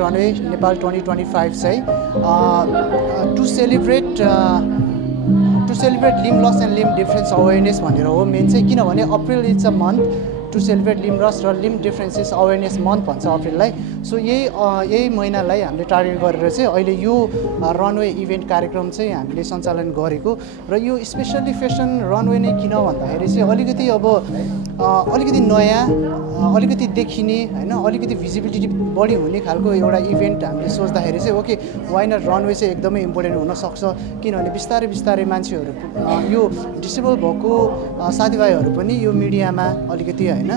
Runway Nepal 2025 चाहिँ to celebrate limb loss and limb difference awareness भनेर हो मेन चाहिँ, किनभने April is a month to celebrate limb loss र लिम्ब डिफरेन्सेस अवेरनेस मन्थ भन्छ अप्रिललाई। सो यही महिनालाई हामीले टार्गेट गरेर चाहिँ अहिले यो रनवे इभेन्ट कार्यक्रम चाहिँ हामीले सञ्चालन गरेको र यो स्पेसल्ली फेसन रनवे नै किन भन्दाखेरि चाहिँ अलिकति अलिकति नयाँ, अलिकति देखिने होइन, अलिकति भिजिबिलिटी बढी हुने खालको एउटा इभेन्ट हामीले सोच्दाखेरि चाहिँ ओके वाइ नट रनवे चाहिँ एकदमै इम्पोर्टेन्ट हुनसक्छ, किनभने बिस्तारै बिस्तारै मान्छेहरू यो डिसेबल भएको साथीभाइहरू पनि यो मिडियामा अलिकति होइन